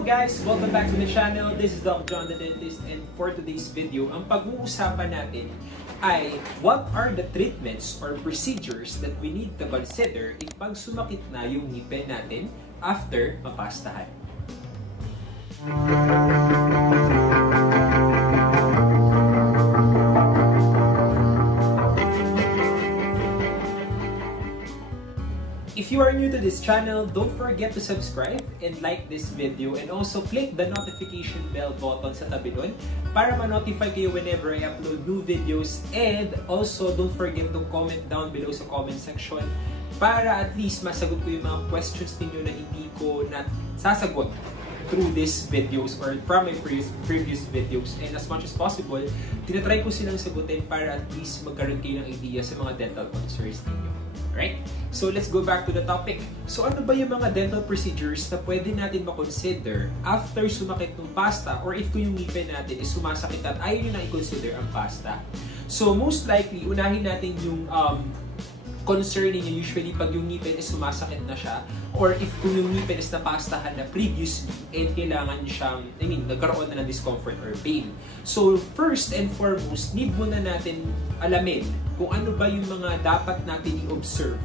Hello guys! Welcome back to the channel. This is Doc John the Dentist, and for today's video, ang pag-uusapan natin ay what are the treatments or procedures that we need to consider if pag sumakit na yung ngipin natin after mapastahan. If you are new to this channel, don't forget to subscribe and like this video, and also click the notification bell button sa tabi nun para ma-notify kayo whenever I upload new videos. And also, don't forget to comment down below sa comment section para at least masagot ko yung mga questions ninyo na hindi ko sasagot through these videos or from my previous videos. And as much as possible, tinatry ko silang sagutin para at least magkaroon kayo ng idea sa mga dental concerns ninyo. Right? So let's go back to the topic. So ano ba yung mga dental procedures na pwede natin makonsider after sumakit ng pasta, or if kung yung ngipin natin is sumasakit at ayaw nyo na i-consider ang pasta? So most likely, unahin natin yung concern niyo usually pag yung ngipin is sumasakit na siya, or if kung yung ngipin is napastahan na previously and kailangan siyang, nagkaroon na ng discomfort or pain. So first and foremost, need muna natin alamin kung ano ba yung mga dapat natin i-observe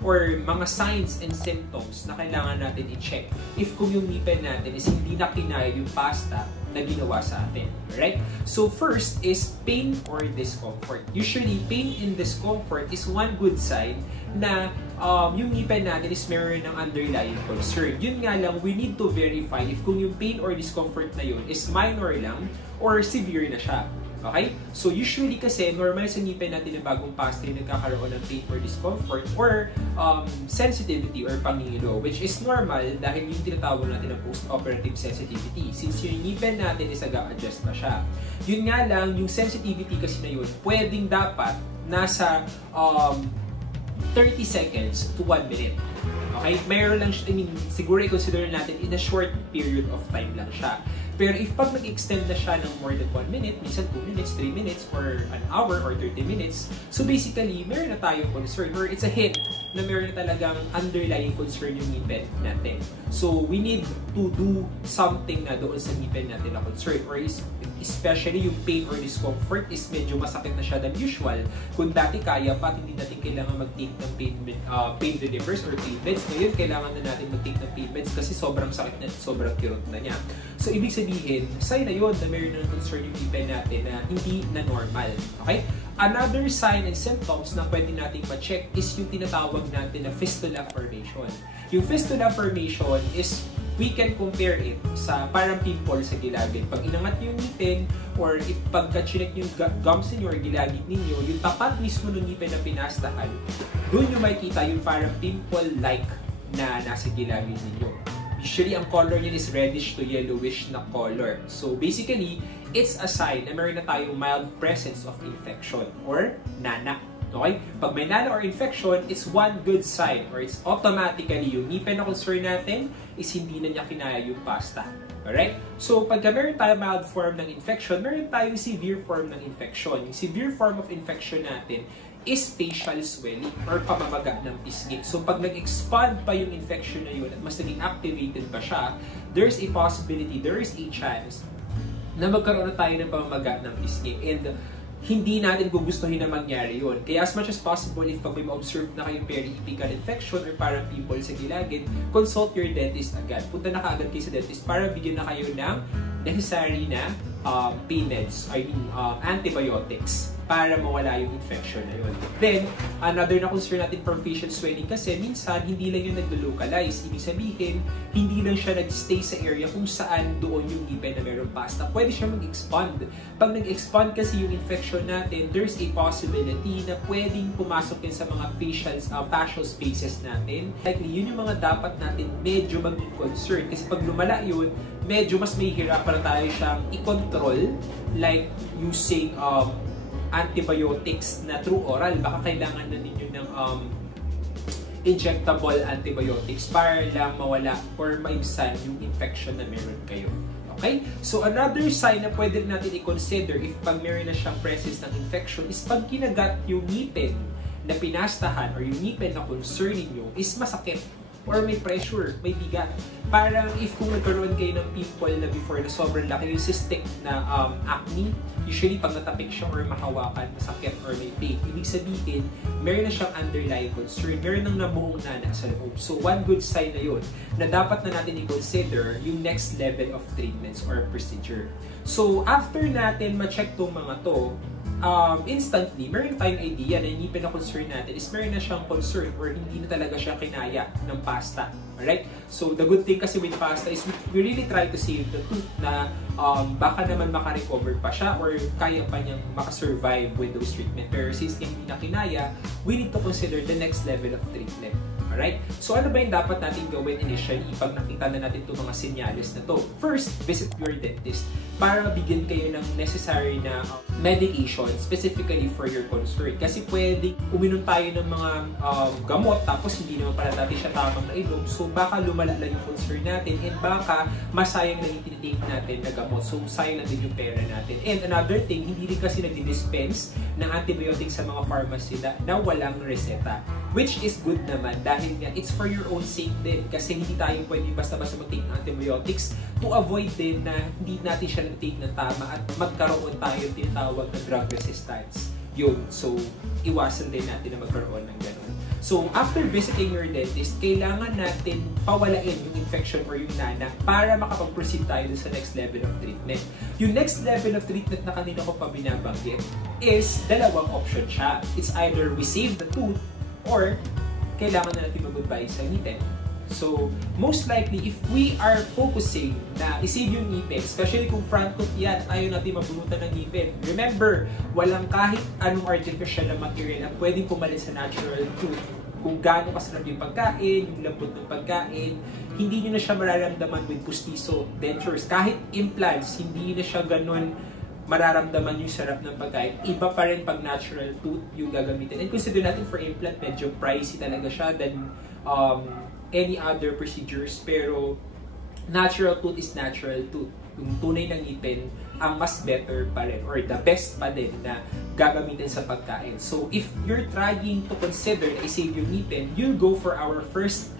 or mga signs and symptoms na kailangan natin i-check if kung yung ngipin natin is hindi na kinaya yung pasta na ginawa sa atin. Right? So first is pain or discomfort. Usually, pain and discomfort is one good sign na yung ngipin natin is meron ng underlying concern. Yun nga lang, we need to verify if kung yung pain or discomfort na yun is minor lang or severe na siya. Okay? So usually kasi, normal sa ngipin natin na bagong pasta yung nagkakaroon ng pain or discomfort or sensitivity or pangingilo, which is normal dahil yung tinatawag natin ng post-operative sensitivity. Since yung ngipin natin is nag-a-adjust pa siya. Yun nga lang, yung sensitivity kasi na yun, pwedeng dapat nasa 30 seconds to 1 minute. Okay? Mayroon lang siya, siguro i-consider natin in a short period of time lang siya. Pero if pag nag-extend na siya ng more than 1 minute, minsan 2 minutes, 3 minutes, or an hour, or 30 minutes, so basically, meron na tayong concern, or it's a hint na meron na talagang underlying concern yung ngipin natin. So, we need to do something na doon sa ngipin natin na concern, or especially yung pain or discomfort is medyo masakit na siya than usual. Kung dati kaya pa, hindi natin kailangan mag-take ng pain relievers or pain meds. Ngayon, kailangan na natin mag-take ng pain meds kasi sobrang sakit na, sobrang kirot na niya. So, ibig sabihin, sign na yun na meron na concern yung ngipin natin na hindi na normal. Okay? Another sign and symptoms na pwede natin ma-check is yung tinatawag natin na fistula formation. Yung fistula formation is, we can compare it sa parang pimple sa gilagid. Pag inangat yung ngipin, or if pagka-chinek yung gums ninyo or gilagid ninyo, yung tapat mismo ng ngipin na pinastahan, doon yung makikita yung parang pimple-like na nasa gilagid ninyo. Usually, ang color niya is reddish to yellowish na color. So, basically, it's a sign na meron na tayong mild presence of infection or nana. Okay? Pag may nana or infection, it's one good sign, or it's automatically yung ngipin na concern natin is hindi na niya kinaya yung pasta. Alright? So, pagka meron tayong mild form ng infection, meron tayong severe form ng infection. Yung severe form of infection natin is facial swelling or pamamaga ng pisngi. So, pag nag-expand pa yung infection na yun at mas naging activated pa siya, there's a possibility, there is a chance na magkaroon na tayo ng pamamaga ng pisngi. And hindi natin gugustuhin na mangyari yun. Kaya as much as possible, if pag may ma-observe na kayong periapical infection or parang pimple sa gilagid, consult your dentist agad. Punta na kaagad kayo sa dentist para bigyan na kayo ng necessary na pain meds, antibiotics para mawala yung infection na yun. Then, another na concern natin for facial swelling kasi minsan hindi lang yung naglo-localize. Ibig sabihin, hindi lang siya nag-stay sa area kung saan doon yung ngipin na meron pasta. Pwede siya mag-expand. Pag nag-expand kasi yung infection natin, there's a possibility na pwedeng pumasok yun sa mga facial spaces natin. Likely, yun yung mga dapat natin medyo maging concern. Kasi pag lumala yun, medyo mas may hirapan na tayo siyang i-control, like using antibiotics na through oral. Baka kailangan na ninyo ng injectable antibiotics para lang mawala or maibsan yung infection na meron kayo. Okay? So, another sign na pwede natin i-consider if pag meron na siyang presence ng infection is pag kinagat yung ngipin na pinastahan or yung ngipin na concern niyo is masakit. or may pressure, may bigat. Parang if kung nagkaroon kayo ng pimple na before na sobrang laki, yung cystic na acne, usually pag natapik siya or mahawakan, masakit or may pain, ibig sabihin, meron na siyang underlying concern, meron nang nabuong nana sa loob. So one good sign na yun, na dapat na natin i-consider yung next level of treatments or procedure. So after natin ma-check tong mga to, instantly, meron tayong idea na yung ngipin na concern natin is meron na siyang concern or hindi na talaga siya kinaya ng pasta. Alright? So, the good thing kasi with pasta is we really try to save the tooth na baka naman makarecover pa siya or kaya pa niyang makasurvive with those treatment. Pero since hindi na kinaya, we need to consider the next level of treatment. Alright? So, ano ba yung dapat natin gawin initially pag nakita na natin itong mga senyales na to? First, visit your dentist para bigyan kayo ng necessary na medication specifically for your concern. Kasi pwede uminom tayo ng mga gamot tapos hindi naman pala natin siya tamang nainom. So, baka lumala lang yung concern natin and baka masayang na yung tinitake natin na gamot. So, sayang lang din yung pera natin. And another thing, hindi rin kasi nagdi-dispense ng antibiotics sa mga pharmacy na walang reseta. Which is good naman dahil nga it's for your own sake din kasi hindi tayo pwede basta-basta mag-take ng antibiotics to avoid din na hindi natin siya nag-take ng tama at magkaroon tayo ng tinatawag na drug resistance. Yun. So, iwasan din natin na magkaroon ng ganun. So, after visiting your dentist, kailangan natin pawalain yung infection or yung nana para makapag-proceed tayo sa next level of treatment. Yung next level of treatment na kanina ko pa binabanggit is dalawang option siya. It's either we save the tooth or kailangan na natin mag-goodbye sa ngipin. So, most likely, if we are focusing na isave yung ngipin, especially kung front tooth yan, ayaw natin mabunutan ng ngipin. Remember, walang kahit anong artificial na material ang pwedeng pumalit sa natural tooth. Kung gaano kasarap yung pagkain, yung lambot ng pagkain, hindi nyo na siya mararamdaman with pustiso, dentures. Kahit implants, hindi na siya ganun mararamdaman yung sarap ng pagkain. Iba pa rin pag natural tooth yung gagamitin. And consider natin for implant, medyo pricey talaga siya than any other procedures. Pero natural tooth is natural tooth. Yung tunay ng ngipin, ang mas better pa rin or the best pa din na gagamitin sa pagkain. So if you're trying to consider na i-save yung ngipin, you'll go for our first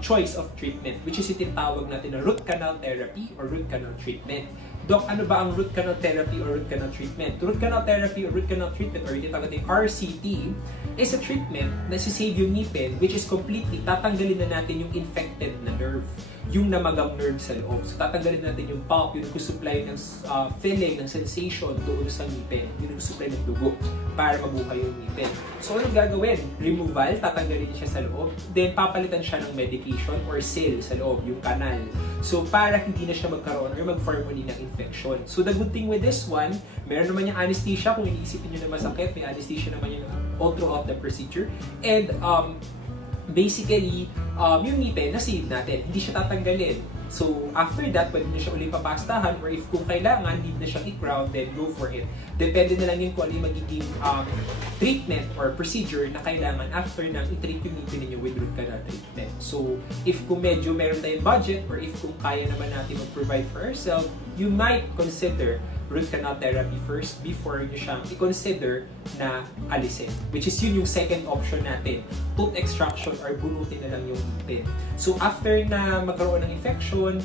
choice of treatment, which is itinatawag natin na root canal therapy or root canal treatment. Doc, ano ba ang root canal therapy or root canal treatment? Root canal therapy or root canal treatment or itinatawag natin RCT is a treatment na sisave yung ngipin which is completely tatanggalin na natin yung infected na nerve, yung namagang nerve sa loob. So tatanggalin natin yung pulp, yung nagsusupply ng feeling, ng sensation doon sa ngipin, yung nagsusupply ng dugo para mabuhay yung ngipin. So anong gagawin? Removal, tatanggalin siya sa loob, then papalitan siya ng medication or seal sa loob, yung kanal. So para hindi na siya magkaroon or mag-form muli ng infection. So the good thing with this one, meron naman yung anesthesia. Kung iniisipin nyo na masakit, may anesthesia naman yung all throughout the procedure. And basically, yung ngipin, na-save natin. Hindi siya tatanggalin. So, after that, pwede na siya ulit papastahan or if kung kailangan, need na siyang i-crown, then go for it. Depende na lang yun kung ano yung magiging treatment or procedure na kailangan after nang i-treat yung ngipin ninyo with root canal treatment. So, if kung medyo meron tayong budget or if kung kaya naman natin mag-provide for ourselves, you might consider root canal therapy first before nyo siyang i-consider na alisin. Which is yun yung second option natin. Tooth extraction or bunutin na lang yung ngipin. So after na magkaroon ng infection,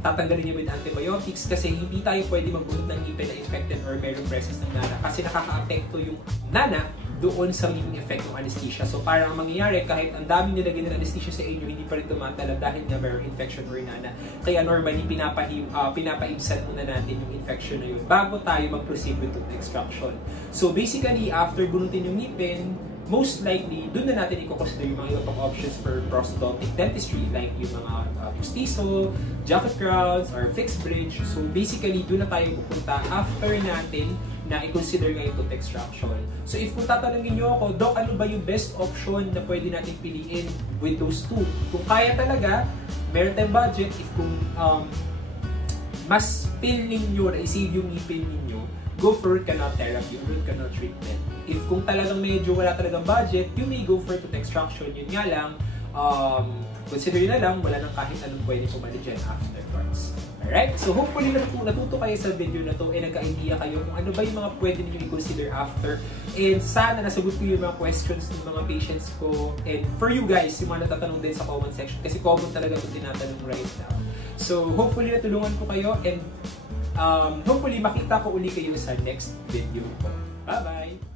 tatanggalin nyo with antibiotics kasi hindi tayo pwede magbunot ng ngipin na infected or mayroong presence ng nana kasi nakaka-apekto yung nana doon sa magiging effect ng anesthesia. So parang mangyayari kahit ang daming nilagay ng anesthesia sa inyo, hindi pa rin tumatalab dahil nga mayroong infection or nana. Kaya normally pinapaibsan muna natin yung infection na yun bago tayo mag-proceed with tooth extraction. So basically, after bunutin yung ngipin, most likely, doon na natin i-consider yung mga ibang options for prosthodontic dentistry like yung mga pustiso, jacket crowns, or fixed bridge. So basically, doon na tayo pupunta after natin na i-consider nga yung tooth extraction. So if kung tatanungin nyo ako, Doc, ano ba yung best option na pwede natin piliin with those two? Kung kaya talaga, meron tayong budget, if kung mas feel ninyo na i-save yung ngipin ninyo, go for root canal therapy or root canal treatment. If kung talagang medyo wala talagang budget, you may go for tooth extraction. Yun nga lang, consider nyo na lang, wala nang kahit anong pwede pumali dyan afterwards. Alright? So hopefully natuto kayo sa video na to and nagka-idea kayo kung ano ba yung mga pwede niyo i-consider after. And sana nasagot ko yung mga questions ng mga patients ko. And for you guys, yung mga natatanong din sa comment section kasi common talaga itong tinatanong right now. So hopefully natulungan ko kayo and hopefully makita ko uli kayo sa next video ko. Bye-bye!